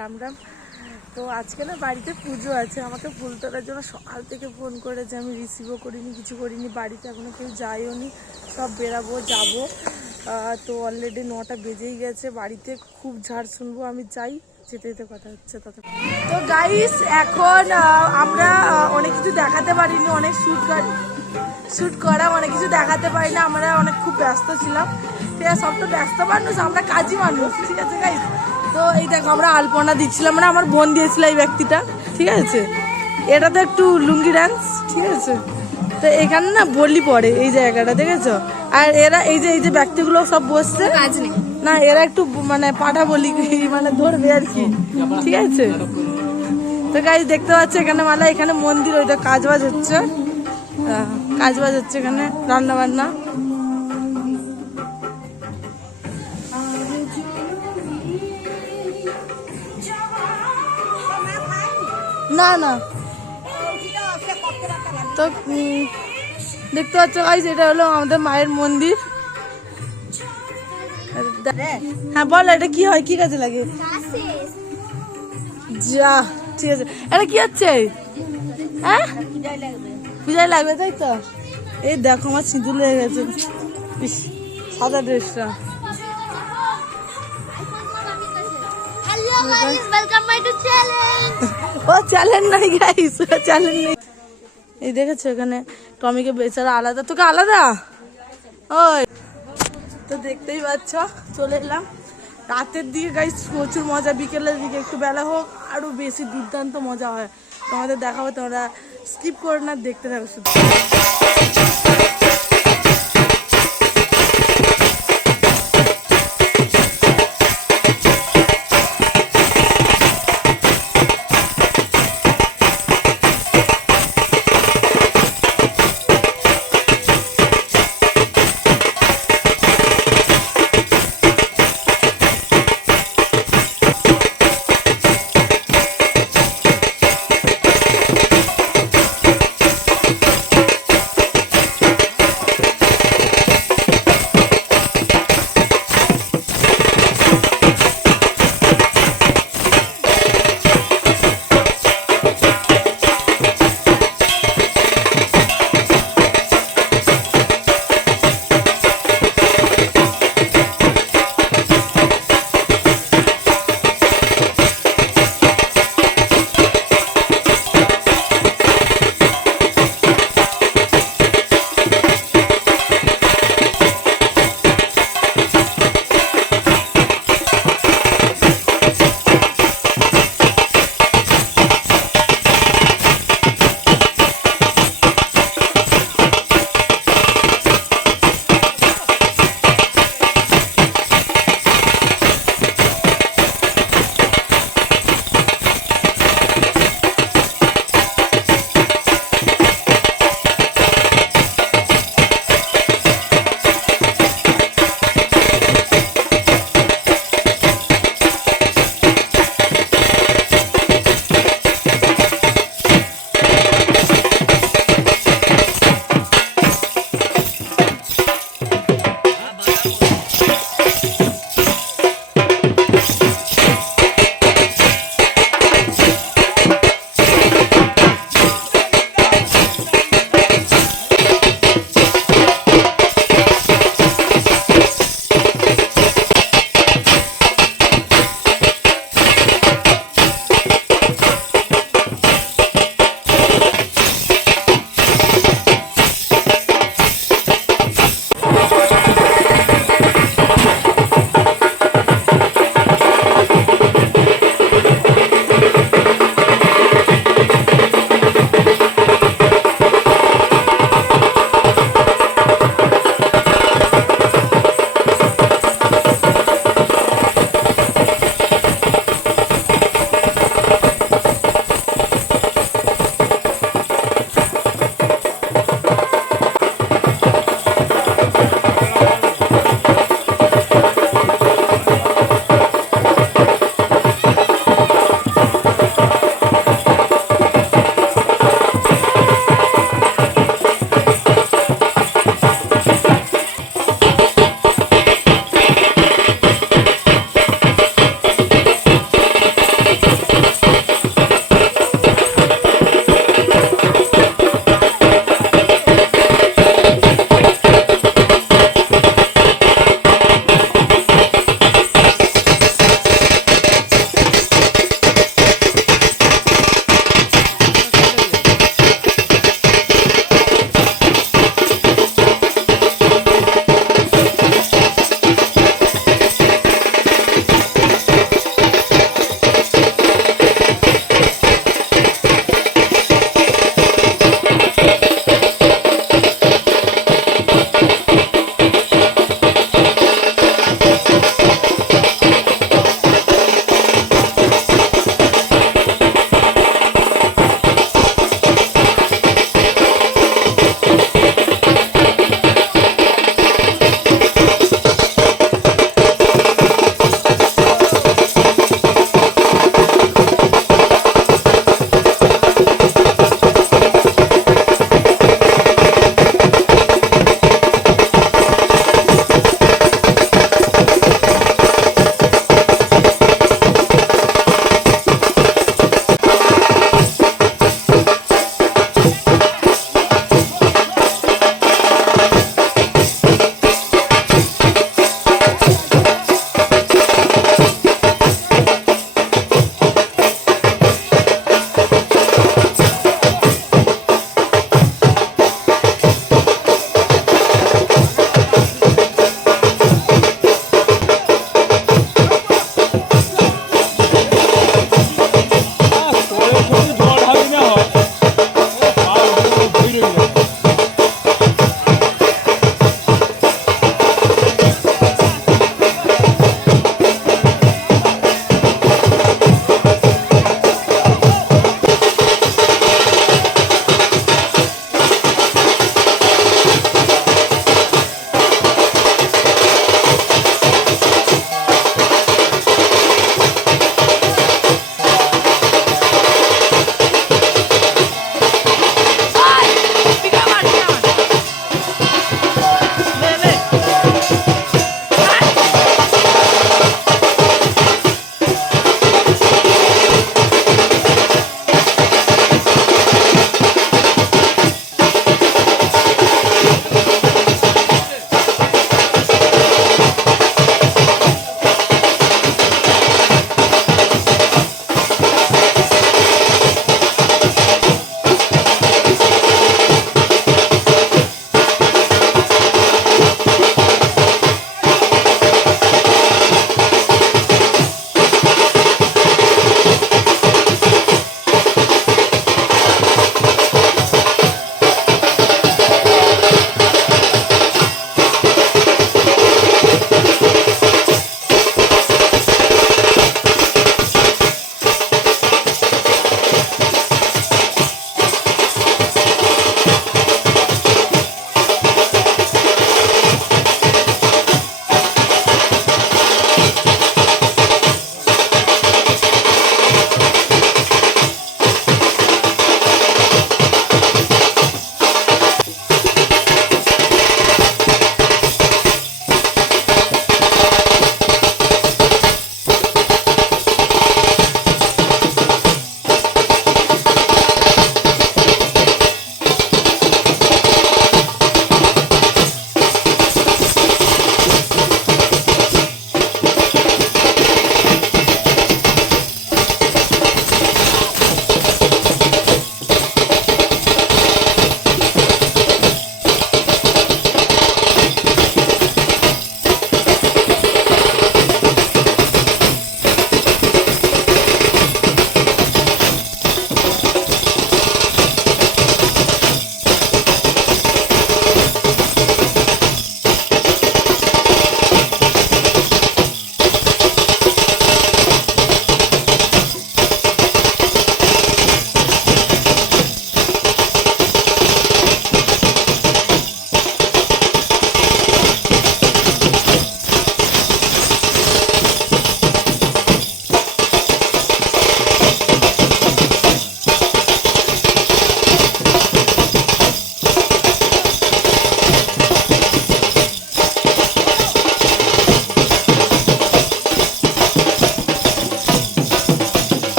রাম রাম। তো আজকে না বাড়িতে পুজো আছে, আমাকে ফুল তোলার জন্য সকাল থেকে ফোন করেছে, আমি রিসিভও করিনি, কিছু করিনি। বাড়িতে এখনো কেউ যায়ও নি, সব বেরাবো যাবো। তো অলরেডি 9টা বেজেই গেছে, বাড়িতে খুব ঝাড় শুনবো, আমি চাই যেতে যেতে কথা হচ্ছে তত। তো গাইস এখন আমরা অনেক কিছু দেখাতে পারিনি, অনেক শ্যুট করা অনেক কিছু দেখাতে পারি না, আমরা অনেক খুব ব্যস্ত ছিলাম। ঠিক আছে, সব তো ব্যস্ত মানুষ, আমরা কাজী মানুষ, ঠিক আছে গাইস। তো এই দেখো আমরা আলপনা দিচ্ছিলাম, মানে আমার বোন দিয়েছিল এই ব্যক্তিটা, ঠিক আছে। এটা তো একটু লুঙ্গি ডান্স, ঠিক আছে। তো এখানে না বলি পড়ে এই জায়গাটা, দেখেছো। আর এরা এই যে ব্যক্তিগুলো সব বসছে, কাজ নেই না এরা একটু মানে পাঠা বলি মানে ধরবে আর কি, ঠিক আছে। তো গাইস দেখতে পাচ্ছ এখানে মালা, এখানে মন্দির, ওইটা কাজবাজ হচ্ছে, কাজবাজ হচ্ছে এখানে, রান্না বান্না। না না তো দেখতে পাচ্ছ গাইস, এটা হলো আমাদের মায়ের মন্দির। হ্যাঁ বল, এটা কি হয়, কি কাজে লাগে? যা, ঠিক আছে। এটা কি হচ্ছে? হ্যাঁ পূজায় লাগবে, তাই তো। এই দেখো আমার সিঁদুর লেগে গেছে, সাদা ড্রেসটা। ও চ্যালেঞ্জ নাই গাইস, চ্যালেঞ্জ নেই। এই দেখেছো এখানে টমিকে বেচারা আলাদা, তোকে আলাদা। ওই তো দেখতেই পাচ্ছ, চলে এলাম রাতের দিকে গাইস, প্রচুর মজা। বিকেলের দিকে একটু বেলা হোক আরো বেশি দুর্দান্ত মজা হয়, তোমাদের দেখাবো, তোমরা স্কিপ করে না, দেখতে থাকো শুধু।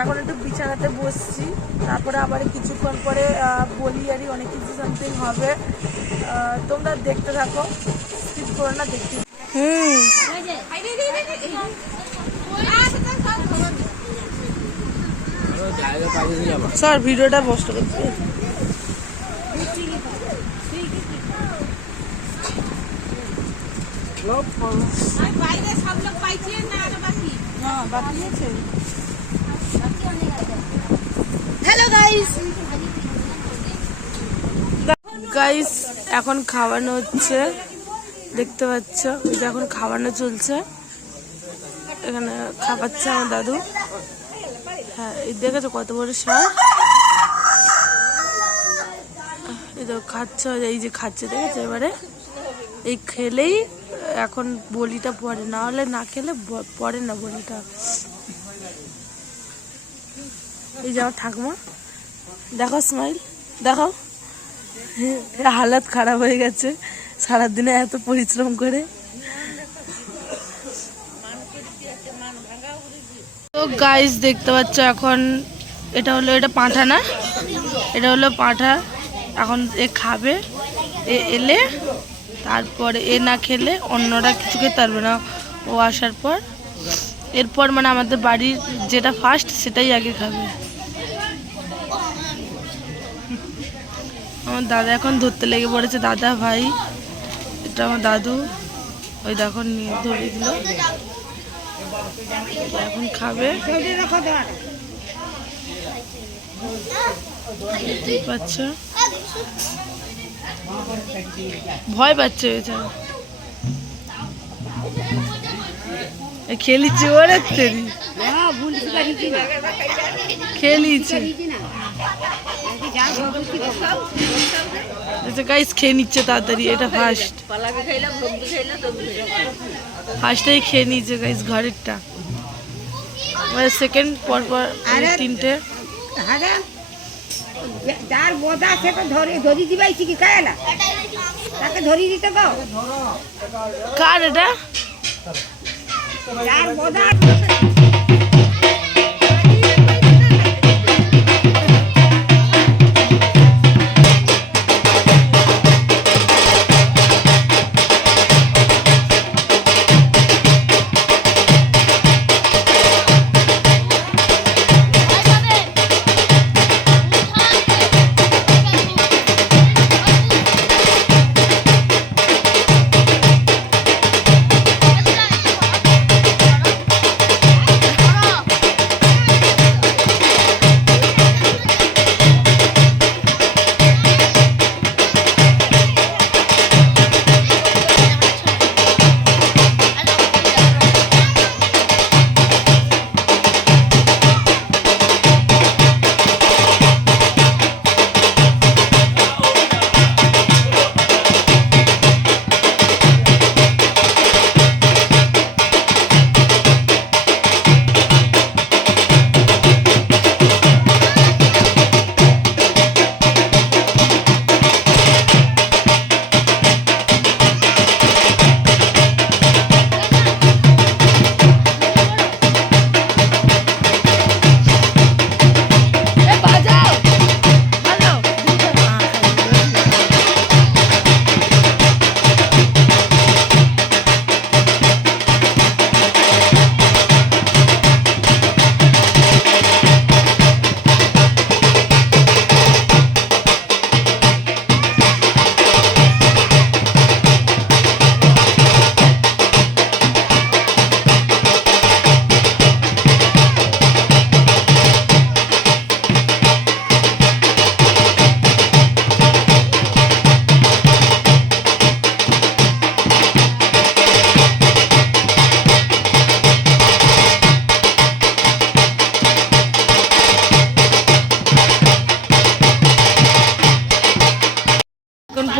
এখন একটু বিছানাতে বসছি, তারপরে আবার কিছুক্ষণ পরে বলি আরই অনেক কিছু সামথিং হবে। তোমরা দেখতে থাকো, স্কিপ করো না, দেখতে। স্যার ভিডিওটা পোস্ট করছি। হ্যালো গাইস, গাইস এখন খাওয়ানো হচ্ছে, দেখতে পাচ্ছ এখন খাওয়ানো চলছে। এখানে খাওয়াচ্ছে আমার দাদু। হ্যাঁ, এই দেখেছো কত বড় সার, এই তো খাচ্ছে, এই যে খাচ্ছে দেখেছো। এবারে এই খেলেই এখন বলিটা পড়ে, না হলে না খেলে পড়ে না বলিটা। এই যে আমার ঠাকুমা, দেখো স্মাইল, দেখো হালাত খারাপ হয়ে গেছে সারাদিনে এত পরিশ্রম করে। তো গাইস দেখতে পাচ্ছ এখন এটা হলো, এটা পাঁঠা না, এটা হলো পাঁঠা। এখন এ খাবে, এ এলে তারপরে এ না খেলে অন্যরা কিছু খেতে পারবে না ও আসার পর। এরপর মানে আমাদের বাড়ির যেটা ফার্স্ট সেটাই আগে খাবে। আমার দাদা এখন ধরতে লেগে পড়েছে, দাদা ভাই, এটা আমার দাদু, ওই দেখো নিয়ে ধরে দিল, এখন খাবে। পাচ্ছ, ভয় পাচ্ছে বেচারা, খেলিছে ওরে তেরি, খেলিছে গাইস, খেয়ে নিচ্ছে তাড়াতাড়ি। এটা ফার্স্টেই খেয়ে নিচ্ছে গাইস ঘরেরটা, সেকেন্ড পর পর তিনটে। যার বোধা সে তো ধরি দিবাইছি কি কায়লা তাকে ধরি দিতে গো। কার এটা? যার বোধা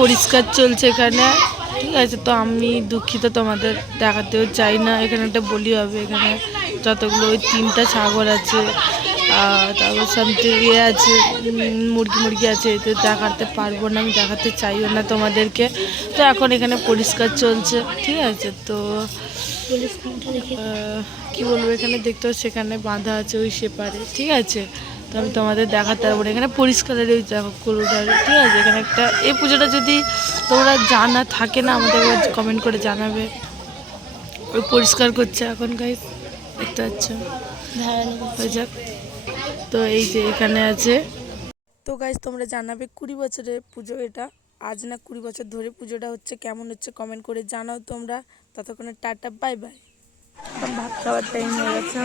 পরিষ্কার চলছে এখানে, ঠিক আছে। তো আমি দুঃখিত, তোমাদের দেখাতেও চাই না। এখানে একটা বলি হবে, এখানে যতগুলো ওই 3টা ছাগল আছে, তারপর সামথিং ইয়ে আছে, মুরগি আছে, এতে দেখাতে পারবো না, আমি দেখাতে চাইও না তোমাদেরকে। তো এখন এখানে পরিষ্কার চলছে, ঠিক আছে। তো কি বলবো, এখানে দেখতে পাচ্ছি এখানে বাঁধা আছে ওই সেপারে, ঠিক আছে। তো আমি তোমাদের দেখাতে পারবো না, এখানে পরিষ্কারের ওই দেখো কলুটারে, ঠিক আছে। এখানে একটা এই পুজোটা যদি তোমরা জানা থাকে না আমাদের কমেন্ট করে জানাবে। ওই পরিষ্কার করছে এখন, গাইস দেখতে পাচ্ছ, হয়ে যাক। তো এই যে এখানে আছে। তো গাইস তোমরা জানাবে 20 বছরের পুজো এটা, আজ না 20 বছর ধরে পুজোটা হচ্ছে, কেমন হচ্ছে কমেন্ট করে জানাও তোমরা। ততক্ষণে টাটা বাই বাই, ভাত খাওয়ার টাইম হয়ে গেছে।